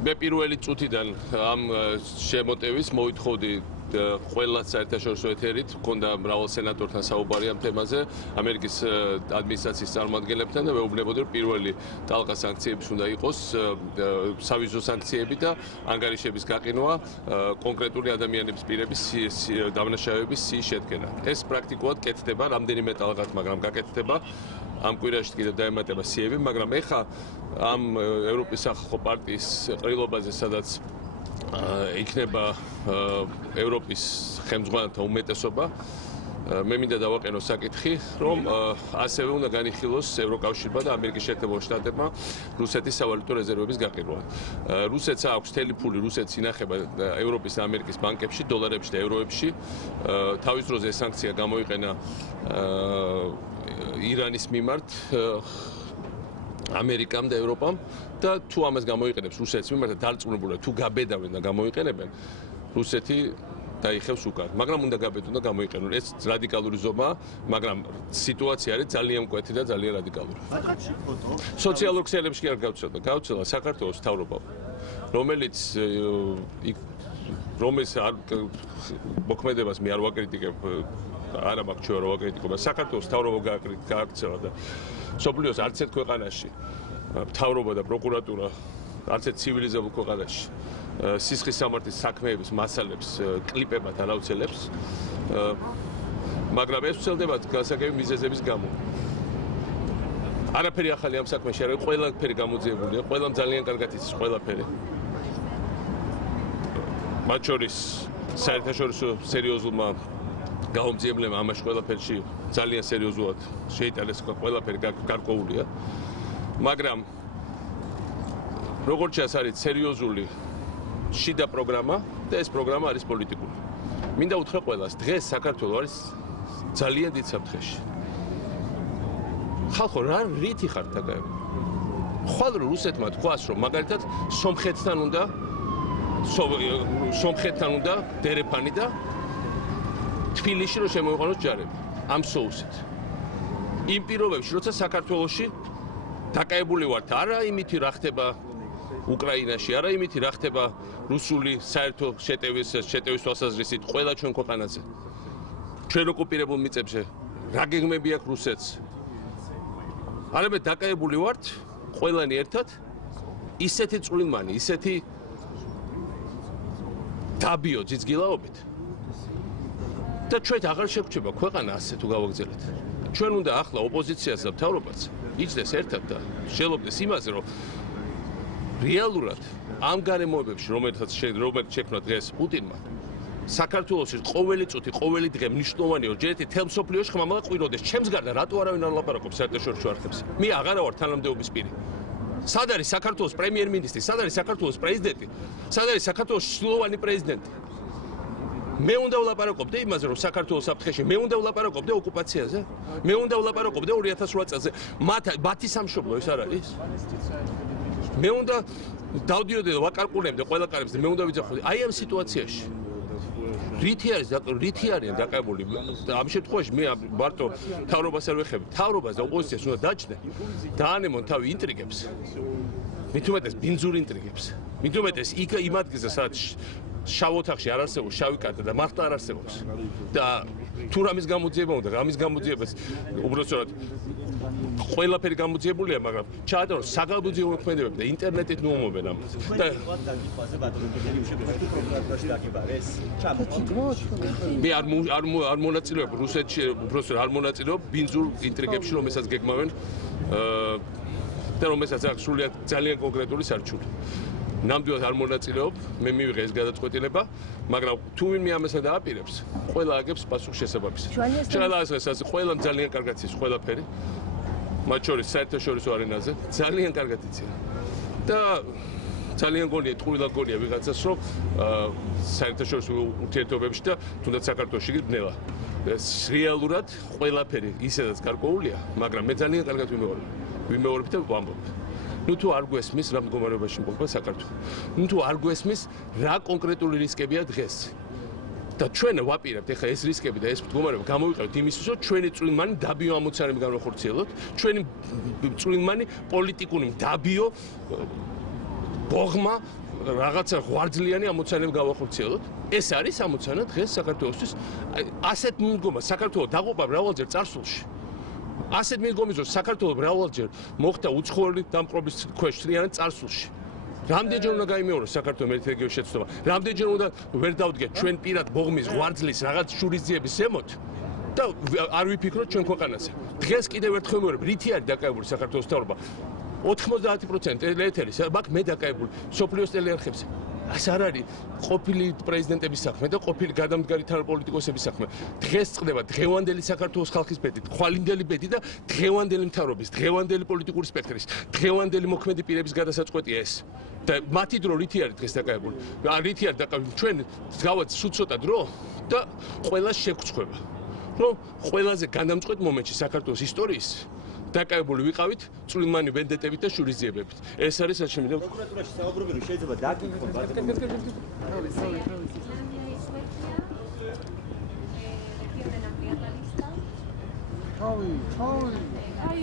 მე პირველი წუთიდან ამ შემოტევის მოითხოვდი ყველა საერთაშორისო ეთერით, მქონდა მრავალ სენატორთან საუბარი ამ თემაზე, ამერიკის ადმინისტრაციის წარმომადგენლებთან და მეუბნებოდი, რომ პირველი ტალღა სანქციების უნდა იყოს სავიზო სანქციები და ანგარიშების გაყინვა კონკრეტული ადამიანების პირების დამნაშავეების სიის შედგენა. ეს პრაქტიკულად კეთდება რამდენიმე ტალღად, მაგრამ გაკეთდება. ამ კვირაში კიდევ დაემატება სიები, მაგრამ ეხა ამ ევროპის სახალხო პარტიის ყრილობაზე, სადაც იქნება ევროპის ხელმძღვანელთა უმეტესობა, მე მინდა დავაყენო საკითხი, რომ ასევე უნდა განიხილოს ევროკავშირმა და ამერიკის შეერთებულ შტატებმა რუსეთის სავალუტო რეზერვების გაყინვა. რუსეთს აქვს მთელი ფული, რუსეთს ინახება ევროპის და ამერიკის ბანკებში, დოლარებში და ევროებში. თავის დროზე ეს სანქცია გამოიყენა ირანის მიმართ ამერიკამ და ევროპამ და თუ ამას გამოიყენებს რუსეთის მიმართ დარწმუნებული თუ გაბედავენ და გამოიყენებენ რუსეთი დაიხევს უკან, მაგრამ უნდა გაბედონ და გამოიყენონ. ეს რადიკალური ზომაა, მაგრამ სიტუაცია არის ძალიან მკვეთი და ძალიან რადიკალური. სოციალურ ქსელებში კი არ გავცელა საქართველოს მთავრობა, რომელიც მოქმედებას მე არ ვაკრიტიკებ, არა მაქვს ჩვენ რა ვაკრიტიკება, საქართველოს მთავრობა გააქცევა და სოფლიოს არც ერთ ქვეყანაში მთავრობა და პროკურატურა არც ერთ ცივილიზებულ ქვეყანაში სისხლის სამართლის საქმეების მასალებს კლიპებად არ აუცილებს, მაგრამ ეს ვცელდება გასაგები მიზეზების გამო. არაფერი ახალი ამ საქმეში არ არის, ყველაფერი გამოძიებულია, ყველამ ძალიან კარგად იცის ყველაფერი. მათ შორის საერთაშორისო სერიოზულმა გაუმძიებლებმა ამაში ყველაფერში ძალიან სერიოზულად შეიტანეს ყველაფერი გარკვეულია, მაგრამ როგორც ჩანს არის სერიოზული შიდა პროგრამა და ეს პროგრამა არის პოლიტიკური. მინდა უთხრა ყველას, დღეს საქართველოს არის ძალიან დიდ საფრთხეში. ხალხო, რითი ხართ თაგაები? ხვალ რუსეთმა თქვას, რომ მაგალითად სომხეთთან უნდა დერეფანი და თბილისში რომ შემოიყვანოს ჯარები ამ соусით. იმ პირობებში, როცა საქართველოში დაკავებული ვართ არა იმით რა ხდება უკრაინაში, არა იმით რა ხდება რუსული საერთო შეტევის თვალსაზრისით ყველა ჩვენ ქვეყანაზე. ჩვენ ოკუპირებულ მიწებზე რა გეგმები აქვს რუსეთს? არამედ დაკავებული ვართ ყველანი ერთად ისეთი წვრილმანი, ისეთი დაბიო ძიძგილაობით და ჩვენ აღარ შეგვჭება ქვეყანა ასე თუ გავაგზავნეთ. ჩვენ უნდა ახლა ოპოზიციას და მთავრობას იჯდეს ერთად და შეელობდეს იმაზე, რომ რეალურად ამ გარემოებებში, რომელიც შექმნა დღეს პუტინმა, საქართველოში ყოველი წუთი, ყოველი დღე მნიშვნელოვანი ორჯერ თელ მსოფლიოში ხმამაღლა ყვინოდეს. ჩემს გარდა რატო არავინ არ ლაპარაკობს საერთაშორისო არხებზე? მე აღარა ვარ თანამდებობის პირი. სად არის საქართველოს პრემიერ-მინისტრი, სად არის საქართველოს პრეზიდენტი, სად არის საქართველოს სრულოვანი პრეზიდენტი? მე უნდა ვლაპარაკობდე იმაზე, რომ საქართველოს საფრთხეში, მე უნდა ვლაპარაკობდე ოკუპაციაზე, მე უნდა ვლაპარაკობდე 2008 წელზე, მათი სამშობლო ეს არ არის? მე უნდა დავდიოდე და ვაკარკულებდე ყველა კარებს და მე უნდა ვიძახოდე აი ამ სიტუაციაში. რითი არიან დაკავებული? ამ შემთხვევაში მე მარტო მთავრობას არ ვეხები, მთავრობას და ოპოზიციას უნდა დაჭდნენ, დაანემონ თავი ინტრიგებს. მით უმეტეს ბინძურ ინტრიგებს. მით უმეტეს იქ იმ ადგილზე, სადაც შავ ოთახში არ არსებობს შავი კარტა და მართლა არ არსებობს. და თუ რამის გამოძიება უნდა, რამის გამოძიებას უბრალოდ ყველაფერი გამოძიებულია, მაგრამ ჩაატაროს საგამოძიებო მოქმედებები და ინტერნეტით ნუომობენ ამას. და მე არ მონაწილეობ რუსეთში, უბრალოდ არ მონაწილეობ ბინძურ ინტრიგებში, რომელსაც გეგმავენ და რომელსაც აქვს სრულიად ძალიან კონკრეტული სარჩული. ნამდვილად არ მონაწილეობ, მე მივიღე ეს გადაწყვეტილება, მაგრამ თუ ვინმე ამასა დააპირებს, ყველა აგებს პასუხშესაბამის. შესაძლოა ყველამ ძალიან კარგად იცის ყველაფერი, მათ შორის საერთაშორისო არენაზე, ძალიან კარგად იციან. და ძალიან გონია, ტყუილად გონია ვიღაცას, რომ საერთაშორისო ურთიერთობებში და თუნდაც საქართველოში კი ბნელა. რეალურად ყველაფერი ისედაც გარკვეულია, მაგრამ მე ძალიან კარგად ვიმეორებ და ვამბობ. ნუ თუ არ გვესმის რა მდგომარეობაში მყოფა საქართველო. ნუ თუ არ გვესმის რა კონკრეტული რისკებია დღეს. და ჩვენ ვაპირებთ ეხლა ეს რისკები და ეს მდგომარეობა გამოვიყევით იმისთვის, რომ ჩვენი წვრილმანი დაბიო ამოცანები განვახორციელოთ, ჩვენი წვრილმანი პოლიტიკური დაბიო ბოღმა რაღაცა ღვიძლიანი ამოცანება გავახორციელოთ. ეს არის ამოცანა დღეს საქართველოსთვის. ასეთ მიდგომა საქართველოს დაღუპა მრავალჯერ წარსულში. ასეთ მიდგომის რომ საქართველოს მრავალჯერ მოხდა უცხოელი დამპყრობის ქვეშ თლიანად წარსულში. რამდენჯერ უნდა გაიმეოროს საქართველოს ერთ რეგიონში შეცდომა? რამდენჯერ უნდა ვერ დავდგეთ ჩვენ პირად ბოღმის ღვაწლის რაღაც შურისძიების ზემოთ? და არ ვიფიქროთ ჩვენ ქვეყანაზე. დღეს კიდევ ერთხელ ვიმეორებ, რითი არის დაკავებული საქართველოს მთავრობა? 90% ეთერის, მაგ მე დაკავებული სოფლიოს ტელეარხებზე. ეს არ არის ყოფილი პრეზიდენტების საქმე და ყოფილი გადამდგარი თანაპოლიტიკოსების საქმე. დღეს წყდება დღევანდელი საქართველოს ხალხის ბედი, ხვალინდელი ბედი და დღევანდელი მთავრობის, დღევანდელი პოლიტიკური სპექტრის, დღევანდელი მოქმედი პირების გადასაწყვეტია ეს. და მათი დრო რითი არის დღეს დაკავებული? რითი არის დაკავებული? ჩვენ გავაც სულ ცოტა დრო და ყველა შეგწყვება. რომ ყველაზე გადამწყვეტ მომენტში საქართველოს ისტორიის დაკავებული ვიყავით წვრილმანი ვენდეტებით და შურისძიებებით. ეს არის რაც შემიძლია პროკურატურაში საუბრობენ რომ შეიძლება დაკითხონ Ay,